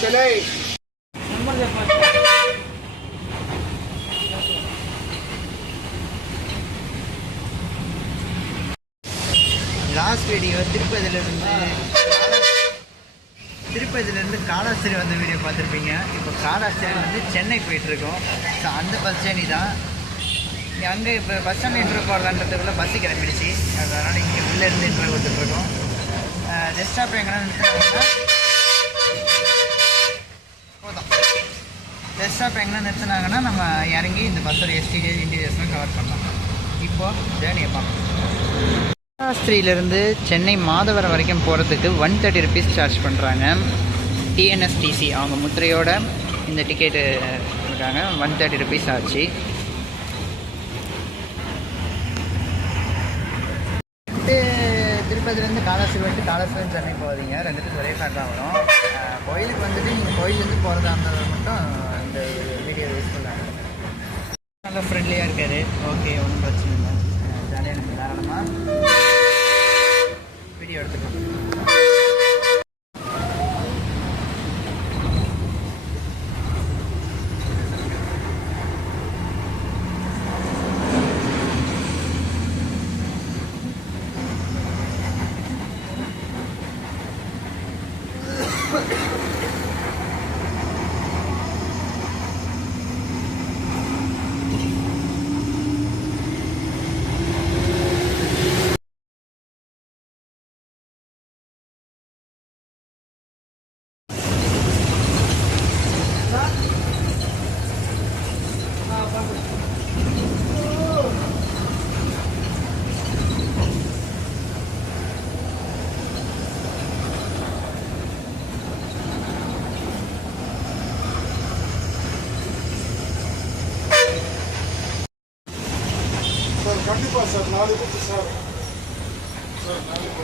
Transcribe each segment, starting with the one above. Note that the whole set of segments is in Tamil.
சிலை. லாஸ்ட் வீடியோ திருப்பதியிலேருந்து காலாஸ்திரி வந்த வீடியோ பார்த்துருப்பீங்க. இப்போ காலாஸ்திரிலேருந்து சென்னை போயிட்டுருக்கோம். ஸோ அந்த பஸ் ஜேர்னி தான். அங்கே இப்போ பஸ் ஸ்டாண்ட் இன்ட்ரோ போடலான்றதுக்குள்ளே பஸ்ஸு கிளம்பிடுச்சு. அதனால் இங்கே உள்ளேருந்து இன்ட்ரோ கொடுத்துட்ருக்கோம். ரெஸ்ட் ஸ்டாப் எங்கன்னா நிறுத்தினாங்கன்னா போதும். ரெஸ்ட் ஸ்டாப் எங்கன்னா நிறுத்தினாங்கன்னா நம்ம இறங்கி இந்த பஸ்ஸோட எஸ்டிடிஎஸ் இன்டீரியர்ஸ்லாம் கவர் பண்ணலாம். இப்போது ஜேர்னியை பார்க்கலாம். காலாஸ்திரியிலேருந்து சென்னை மாதவரம் வரைக்கும் போகிறதுக்கு 130 ருபீஸ் சார்ஜ் பண்ணுறாங்க. டிஎன்எஸ்டிசி அவங்க முத்திரையோட இந்த டிக்கெட்டு இருக்காங்க. 130 ருபீஸ் ஆச்சு. திருப்பதிலேருந்து காலாஸ்திரி வந்துட்டு காலாஸ்திரிலேருந்து சென்னை போகாதீங்க. ரெண்டுத்துக்கு ஒரே ஃபேர் தான் வரும். கோயிலுக்கு வந்துட்டு நீங்கள் கோயிலேருந்து போகிறதா இருந்தால் மட்டும் இந்த வீடியோ யூஸ் பண்ணாங்க. நல்லா ஃப்ரெண்ட்லியாக இருக்காரு. ஓகே, ஒன்றும் பிரச்சனை இல்லை. ஜாலியாக எனக்கு தாராளமாக வீடியோ எடுத்துக்கலாம். கண்டிப்பாக சார், நாளைக்கு சார் நாளைக்கு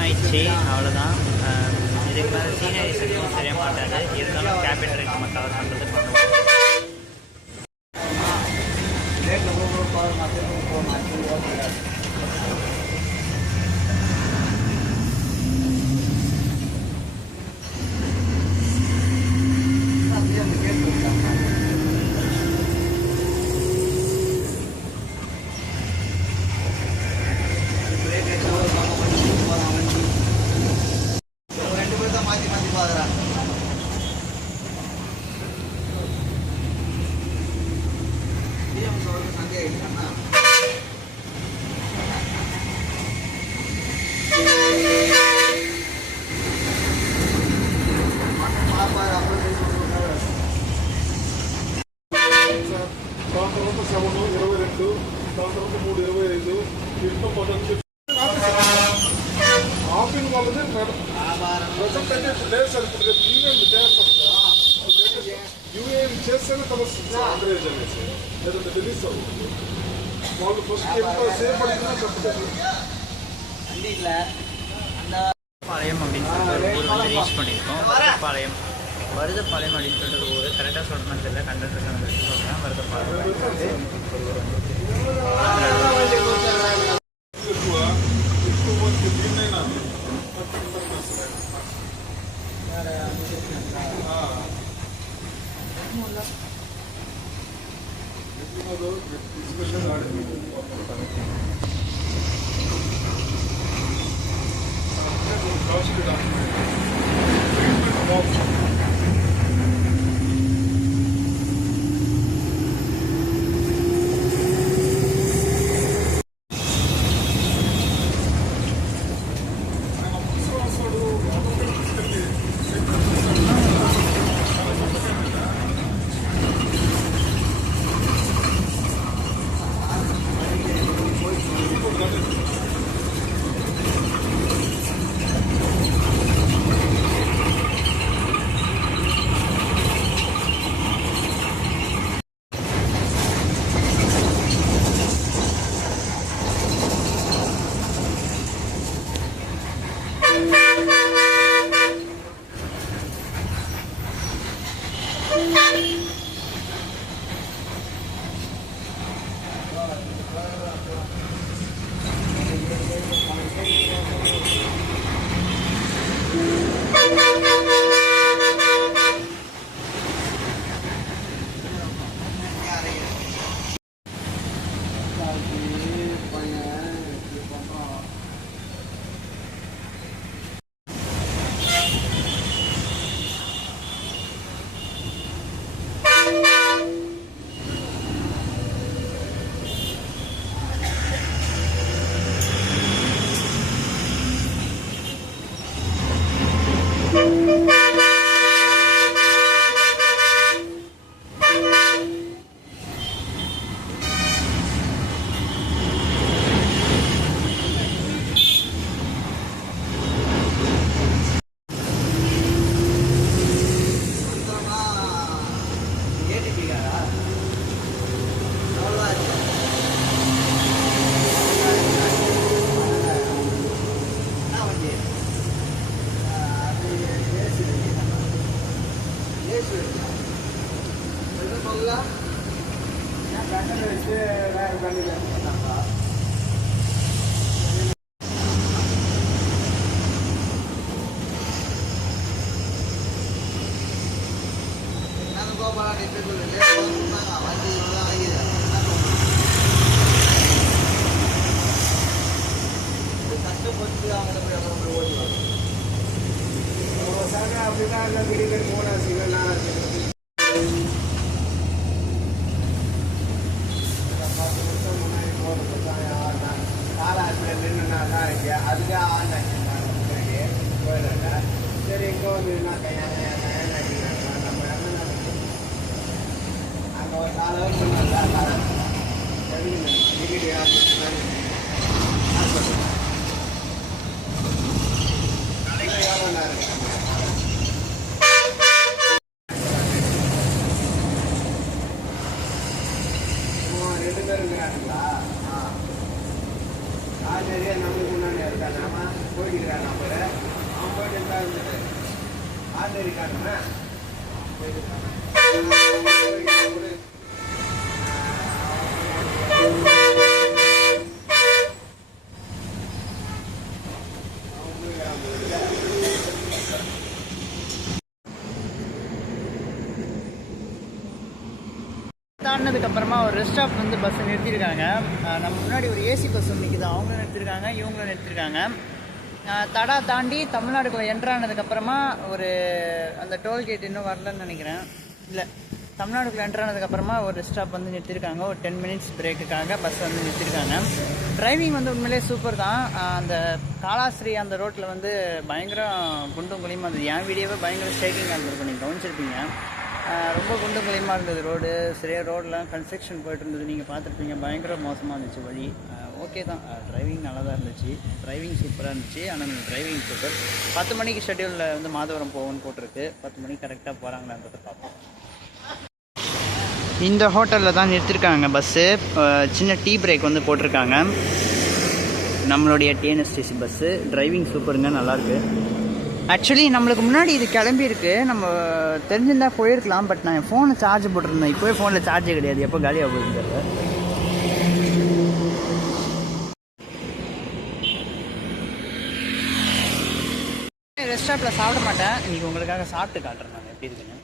ஆயிடுச்சு, அவ்வளோதான். இதுக்கு மேலே சீனரிஸ் எதுவும் தெரிய மாட்டாது. இருந்தாலும் கேபின் ரைட் நம்ம கவர் பண்ணுறது பண்ணுவோம். பாளையம் அப்படின்னு சொல்லிட்டு ஒரு ஊர் வந்து ரீச் பண்ணியிருக்கோம். வருதப்பாளையம் அப்படின்னு சொல்லிட்டு ஒரு ஊர். கரெக்டாக சொல்லணும்னு தெரியல, கண்டக்டர் சொல்கிறேன். வருதப்பாளையம் தாண்டினதுக்கப்புறமா ஒரு ரெஸ்ட் ஸ்டாப் வந்து பஸ்ஸை நிறுத்தியிருக்காங்க. நம்ம முன்னாடி ஒரு ஏசி பஸ் நிற்கிது, அவங்களும் நிறுத்திருக்காங்க, இவங்களும் நிறுத்திருக்காங்க. தடா தாண்டி தமிழ்நாடுக்குள்ளே என்ட்ரானதுக்கப்புறமா ஒரு அந்த டோல்கேட் இன்னும் வரலன்னு நினைக்கிறேன். இல்லை, தமிழ்நாடுக்குள்ளே என்ட்ரானதுக்கப்புறமா ஒரு ரெஸ்ட் ஸ்டாப் வந்து நிறுத்திருக்காங்க. ஒரு 10 மினிட்ஸ் பிரேக்குக்காக பஸ் வந்து நிறுத்திருக்காங்க. டிரைவிங் வந்து உண்மையிலே சூப்பர் தான். அந்த காலாஸ்திரி அந்த ரோட்டில் வந்து பயங்கரம் குண்டும் குழியுமா இருந்தது. என் வீடியோவே பயங்கர ஷேக்கிங்காக இருந்திருக்கும், நீங்கள் கவனிச்சிருப்பீங்க. ரொம்ப குண்டும் குழியமாக இருந்தது ரோடு. சரியாக ரோடெலாம் கன்ஸ்ட்ரக்ஷன் போய்ட்டு இருந்தது, நீங்கள் பார்த்துருப்பீங்க. பயங்கர மோசமாக இருந்துச்சு வழி. ஓகே தான், டிரைவிங் நல்லா தான் இருந்துச்சு, டிரைவிங் சூப்பராக இருந்துச்சு. ஆனால் டிரைவிங் சூப்பர். 10 மணிக்கு ஷெட்யூலில் வந்து மாதவரம் போகும்னு போட்டிருக்கு. 10 மணிக்கு கரெக்டாக போகிறாங்களான்றதை பார்ப்போம். இந்த ஹோட்டலில் தான் நிறுத்திருக்காங்க பஸ்ஸு. சின்ன டீ பிரேக் வந்து போட்டிருக்காங்க. நம்மளுடைய டிஎன்எஸ்டிசி பஸ்ஸு. டிரைவிங் சூப்பருங்க, நல்லாயிருக்கு. ஆக்சுவலி நம்மளுக்கு முன்னாடி இது கிளம்பியிருக்கு, நம்ம தெரிஞ்சிருந்தால் போயிருக்கலாம். பட் நான் என் ஃபோனை சார்ஜ் போட்டிருந்தேன். இப்போவே ஃபோனில் சார்ஜே கிடையாது, எப்போ காலியாக போகுதுங்கிறது. ரெஸ்ட் ஸ்டாப்பில் சாப்பிட மாட்டேன், இன்றைக்கி உங்களுக்காக சாப்பிட்டு காட்டுறேன் நான் எப்படி இருக்குன்னு.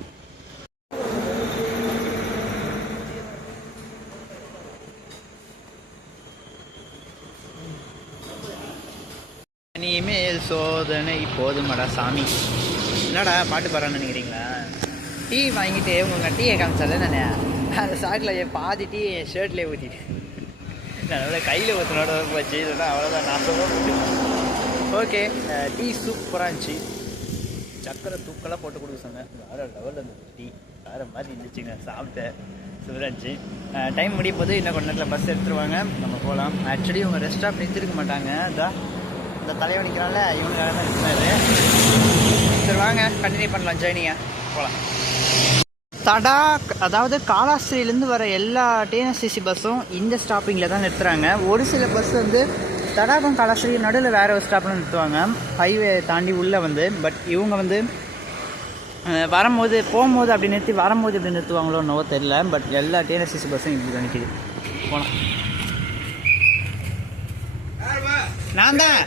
இனிமேல் சோதனை போதுமாடா சாமி. என்னடா பாட்டு பாடுறான்னு நினைக்கிறீங்களா? டீ வாங்கிட்டு உங்கள் டீயை காமிச்சால நான் அந்த சாக்கில் பாதி டீ என் ஷர்ட்லேயே ஊற்றிட்டேன். அதோட கையில் ஊற்றினோட போச்சு. இதெல்லாம் அவ்வளோதான், நான் சொல்ல. ஓகே, டீ சூப்பராக இருந்துச்சு. சக்கரை தூக்கெல்லாம் போட்டு கொடுக்க சொன்னேன். வேறு லெவலில் இருந்துச்சு டீ, வேறு மாதிரி இருந்துச்சுங்க. சாப்பிட்டேன், சூப்பராக இருந்துச்சு. டைம் முடியும் போது இன்னும் கொஞ்ச நேரத்தில் பஸ் எடுத்துருவாங்க, நம்ம போகலாம். ஆக்சுவலி இவங்க ரெஸ்ட் ஸ்டாப் நிறுத்திருக்க மாட்டாங்க. அதான் இந்த தலைவனிக்கிறால இவங்களுக்காக தான் நிற்கிறாரு. சரி வாங்க, கண்டினியூ பண்ணலாம் ஜேர்னியை, போகலாம். தடா, அதாவது காலாஸ்திரியிலேருந்து வர எல்லா டிஎன்எஸ்டிசி பஸ்ஸும் இந்த ஸ்டாப்பிங்கில் தான் நிறுத்துகிறாங்க. ஒரு சில பஸ் வந்து தடாகம் காலாஸ்திரி நடுவில் வேறு ஒரு ஸ்டாப்பில் நிறுத்துவாங்க, ஹைவே தாண்டி உள்ளே வந்து. பட் இவங்க வந்து வரும்போது போகும்போது அப்படி நிறுத்தி, வரும்போது இப்படி நிறுத்துவாங்களோ என்னவோ தெரியல. பட் எல்லா டிஎன்எஸ்டிசி பஸ்ஸும் இப்படி தான் நிற்கிது. போகலாம். நான் தான்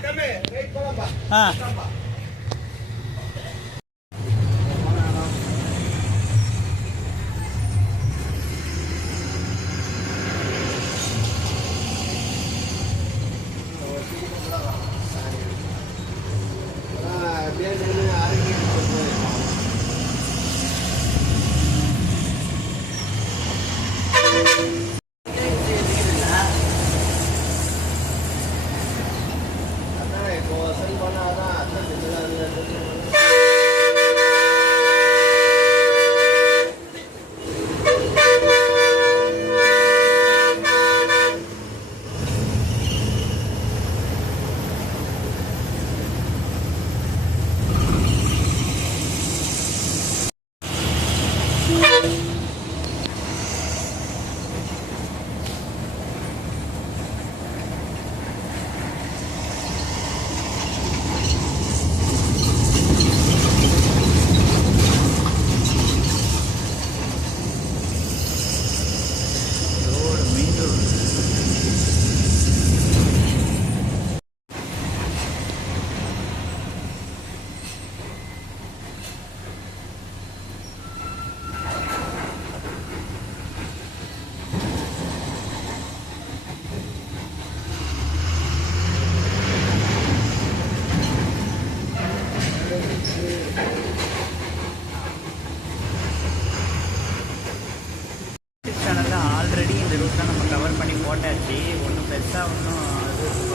போட்டாச்சு. ஒன்றும் பெருசாக ஒன்றும்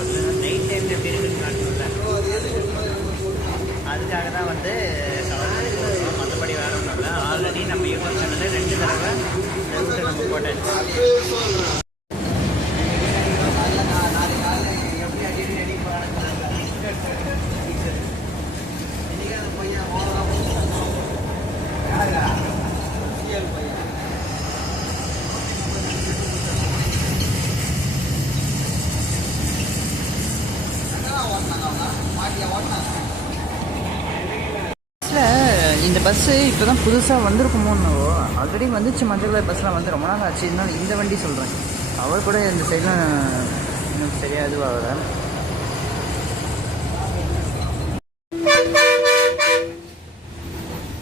அது நைட் டைமில் எப்படி இருக்குன்னு காட்டணும்ல, அதுக்காக தான் வந்து கவர் பண்ணி போடுறோம். மற்றபடி வேறு ஒன்றும் இல்லை. ஆல்ரெடி நம்ம யூடியூப் சேனலில் 2 தடவை ரூட்டு நம்ம போட்டாச்சு. இந்த பஸ்ஸு இப்போ தான் புதுசாக வந்திருக்குமோன்னு ஆல்ரெடி வந்துச்சு மஞ்சள் கலர் பஸ்லாம் வந்து ரொம்ப நாள் ஆச்சு. இருந்தாலும் இந்த வண்டி சொல்கிறேன். அவர் கூட இந்த சைட்லாம் இன்னும் சரியாக இதுவாகல.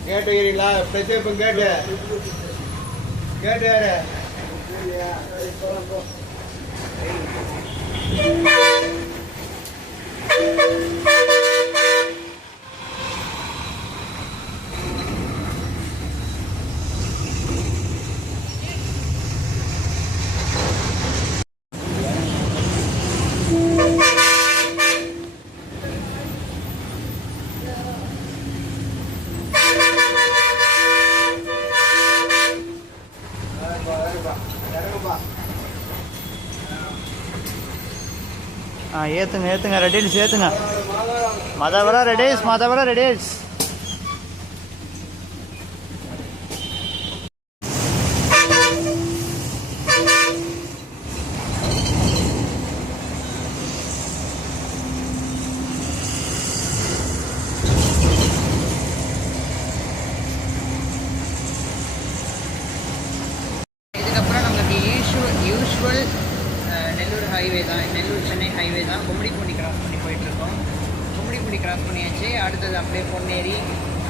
கேட்டுக்கிறீங்களா? பிரச்சனை கேட்டு கேட்டு யாரு ஏற்றுங்க ரெடில்ஸ் ஏற்றுங்க. மதவரா ரெடில்ஸ். இதுக்கப்புறம் நம்மளுக்கு யூஷுவல் நெல்லூர் ஹைவே தான், நெல்லூர் சென்னை ஹைவே தான். கும்மிடிப்பூண்டி கிராஸ் பண்ணி போயிட்டுருக்கோம். கும்மிடிப்பூண்டி கிராஸ் பண்ணியாச்சு. அடுத்தது அப்படியே பொன்னேரி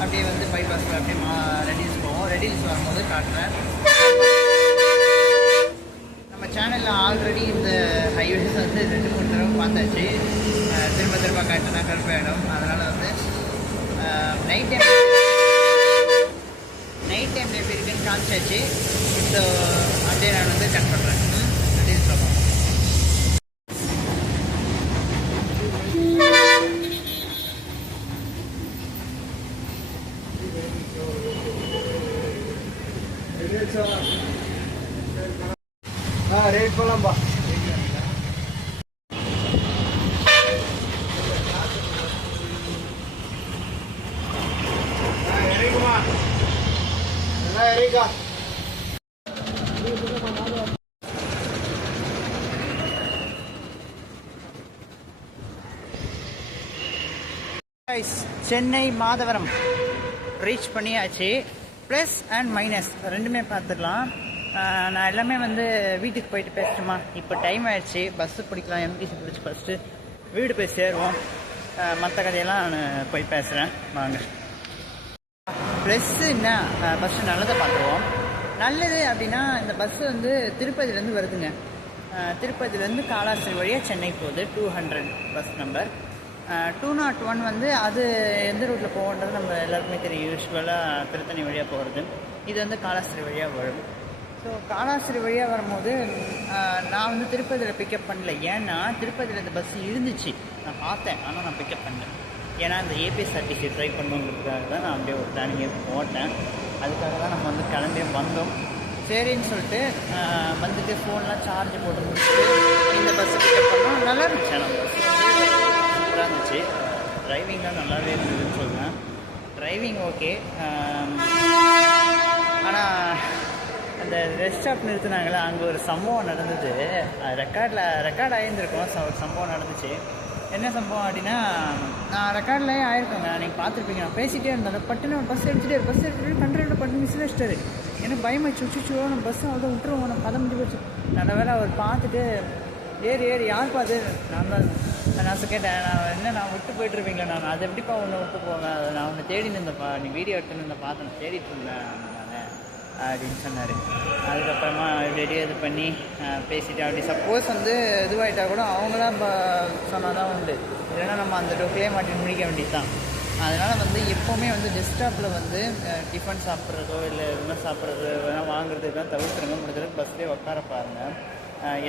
அப்படியே வந்து பைபாஸில் அப்படியே ரெடில்ஸ் போவோம். ரெடில்ஸ் வரும்போது காட்டுறேன். நம்ம சேனலில் ஆல்ரெடி இந்த ஹைவேஸ் வந்து 2-3 தடவை பார்த்தாச்சு. திரும்ப காட்டுனா கருப்பாயிடும். அதனால் வந்து நைட் டைம் எப்படி இருக்குன்னு காமிச்சாச்சு. ஸோ அப்படியே நான் வந்து கட் பண்ணுறேன். ரெடில்ஸ் பார்ப்போம். ரேட் போலாம்பா. இறங்குமா எல்லாம் இறங்கா. சென்னை மாதவரம் ரீச் பண்ணியாச்சு. ப்ளஸ் அண்ட் மைனஸ் ரெண்டுமே பார்த்துக்கலாம். நான் எல்லாமே வந்து வீட்டுக்கு போயிட்டு பேசட்டுமா? இப்போ டைம் ஆயிடுச்சு. பஸ்ஸு பிடிக்கலாம். எம்டிசி பிடிச்சி ஃபஸ்ட்டு வீடு போய் சேருவோம். மற்ற கதையெல்லாம் நான் போய் பேசுகிறேன் வாங்க. ப்ளஸ்ஸு என்ன, ஃபஸ்ட்டு நல்லதை பார்த்துருவோம். நல்லது அப்படின்னா இந்த பஸ்ஸு வந்து திருப்பதியிலேருந்து வருதுங்க. திருப்பதியிலேருந்து காலாஸ்திரி வழியாக சென்னை போகுது. 200 பஸ் நம்பர். 201 வந்து அது எந்த ரூட்டில் போகன்றது நம்ம எல்லாருக்குமே தெரியும். யூஸ்வலாக திருத்தணி வழியாக போகிறது. இது வந்து காலாஸ்திரி வழியாக வரும். ஸோ காலாஸ்திரி வழியாக வரும்போது நான் வந்து திருப்பதியில் பிக்கப் பண்ணல. ஏன்னா திருப்பதியில் இந்த பஸ் இருந்துச்சு, நான் பார்த்தேன். ஆனால் நான் பிக்கப் பண்ணல. ஏன்னா இந்த ஏபிஎஸ்ஆர்டிசி ட்ரை பண்ணுங்கிறதுக்காக தான் நான் அப்படியே ஒரு பிளானிங்கே போட்டேன். அதுக்காக தான் நம்ம வந்து கிளம்பி வந்தோம். சரின்னு சொல்லிட்டு வந்துட்டு ஃபோன்லாம் சார்ஜ் போட்டு முடிச்சுட்டு இந்த பஸ்ஸை பிக்கப் பண்ணோம். நல்லா இருந்துச்சு. நம்ம பஸ் சூப்பராக இருந்துச்சு. டிரைவிங்லாம் நல்லாவே இருந்ததுன்னு சொல்லுவேன். Driving okay. ஆனால் அந்த ரெஸ்ட் ஸ்டாப் நிறுத்தினாங்களே, அங்கே ஒரு சம்பவம் நடந்தது. ரெக்கார்ட் ஆகியிருந்திருக்கோம். ஒரு சம்பவம் நடந்துச்சு. என்ன சம்பவம் அப்படின்னா, நான் ரெக்கார்ட்லேயே ஆயிருக்கேங்க, நீங்கள் பார்த்துருப்பீங்க. நான் பேசிகிட்டே இருந்தேன். பட்டுன்னு பஸ் எடுத்துகிட்டு கண்ட்ரோலில் பட்டு மிஸ் வச்சிட்டாரு. எனக்கு பயமாச்சு. சுச்சுச்சோ நம்ம பஸ்ஸை அவ்வளோ விட்டுருவோம், நம்ம கதை முடிஞ்சு போச்சு. நல்ல வேலை அவர் பார்த்துட்டு ஏறி யார் பார்த்து நான் கேட்டேன், நான் விட்டு போயிட்டுருப்பீங்களா? நான் அதை எப்படிப்பா ஒன்று விட்டு போவேன், நான் ஒன்று தேடி இருந்தேன்ப்பா, நீ வீடியோ எடுத்துன்னு இருந்த பார்த்தேன், தேடிட்டு இருந்தேன் நான் அப்படின்னு சொன்னார். அதுக்கப்புறமா ரெடியோ இது பண்ணி பேசிட்டு அப்படி சப்போஸ் வந்து இதுவாகிட்டா கூட அவங்களாம் சொன்னால் தான் உண்டு. இல்லைன்னா நம்ம அந்த டோக்கிலே மாட்டி முடிக்க வேண்டியது தான். அதனால் வந்து எப்போவுமே வந்து டெஸ்க்டாப்பில் வந்து டிஃபன் சாப்பிட்றதோ இல்லை எதுனா சாப்பிட்றது வேணால் வாங்குறதுக்கெல்லாம் தவிர்த்துருங்க. முடிஞ்சளவுக்கு பஸ்லேயே உட்கார பாருங்கள்.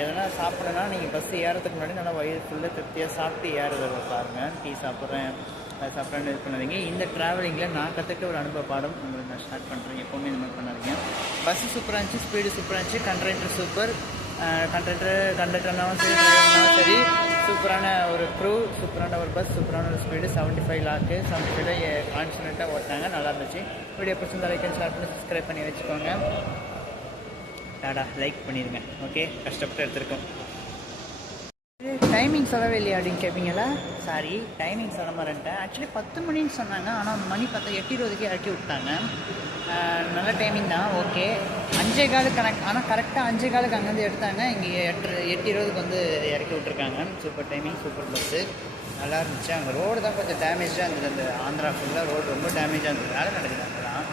எதனா சாப்பிட்றேன்னா நீங்கள் பஸ் ஏறதுக்கு முன்னாடி நல்லா வயிறு ஃபுல்லாக திருப்தியாக சாப்பிட்டு ஏறுறத பாருங்கள். டீ சாப்பிட்றேன் அது சாப்பிட்றேன்னு இது பண்ணாதீங்க. இந்த ட்ராவலிங்கில் நான் கற்றுக்க ஒரு அனுபவ பாடம் உங்களுக்கு நான் ஸ்டார்ட் பண்ணுறேன். எப்போவுமே இந்த மாதிரி பண்ணாதீங்க. பஸ்ஸு சூப்பராக இருந்துச்சு, ஸ்பீடு சூப்பராக இருந்துச்சு, கண்டக்டர் சூப்பர். கண்டக்டர்னாலும் சரி, டிரைவர்னாலும் சரி, சூப்பரான ஒரு க்ரூ, சூப்பரான ஒரு பஸ், சூப்பரான ஒரு ஸ்பீடு. 75 லாக்கு 75 கான்ஃபிடென்ட்டாக ஓட்டாங்க. நல்லா இருந்துச்சு. வீடியோ பிடிச்சிருந்தா லைக் அண்ட் ஷேர் பண்ணி சப்ஸ்கிரைப் பண்ணி வச்சுக்கோங்க. டாடா, லைக் பண்ணிடுங்க. ஓகே, கஷ்டப்பட்டு எடுத்துருக்கோம். டைமிங் சொல்லவே இல்லையா அப்படின்னு கேட்பீங்களா? சாரி, டைமிங் சொல்ல மாட்டேன்ட்டேன். ஆக்சுவலி 10 மணின்னு சொன்னாங்க, ஆனால் மணி பார்த்தா 8:20க்கே இறக்கி விட்டாங்க. நல்ல டைமிங் தான், ஓகே. 5:15 கணக்கு, ஆனால் கரெக்டாக 5:15 அங்கேருந்து எடுத்தாங்க. இங்கே 8:20க்கு வந்து இறக்கி விட்ருக்காங்க. சூப்பர் டைமிங், சூப்பர் பஸ்ஸு, நல்லா இருந்துச்சு. அங்கே ரோடு தான் கொஞ்சம் டேமேஜாக இருந்தது. அந்த ஆந்திரா ஃபுல்லாக ரோடு ரொம்ப டேமேஜாக இருந்தது, வேலை நடக்குது அங்கே தான்.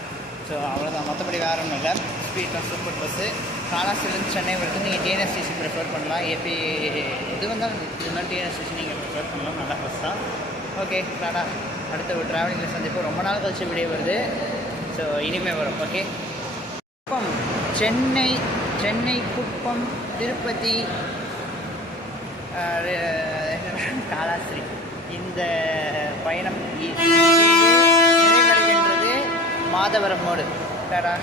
ஸோ அவ்வளோதான், மற்றபடி வேறு ஒன்றும் இல்லை. ஸ்பீட் தான், சூப்பர் பஸ்ஸு. காலாஸ்திரிலேருந்து சென்னை வரைக்கும் நீங்கள் டிஎன்எஸ்டிசி ப்ரிஃபர் பண்ணலாம். ஏபி எது வந்தாலும் இருந்தாலும் டிஎன்எஸ்டிசி நீங்கள் ப்ரிஃபர் பண்ணலாம். நல்ல பஸ் தான். ஓகே டாடா, அடுத்த ஒரு ட்ராவலிங்கில் சந்திப்போம். ரொம்ப நாள் கழிச்சு வீடியோ வருது, ஸோ இனிமேல் வரும். ஓகே, குப்பம், சென்னை குப்பம், திருப்பதி, காலாஸ்திரி, இந்த பயணம் நிறைவடைகின்றது மாதவரம் மோடு. டாடா.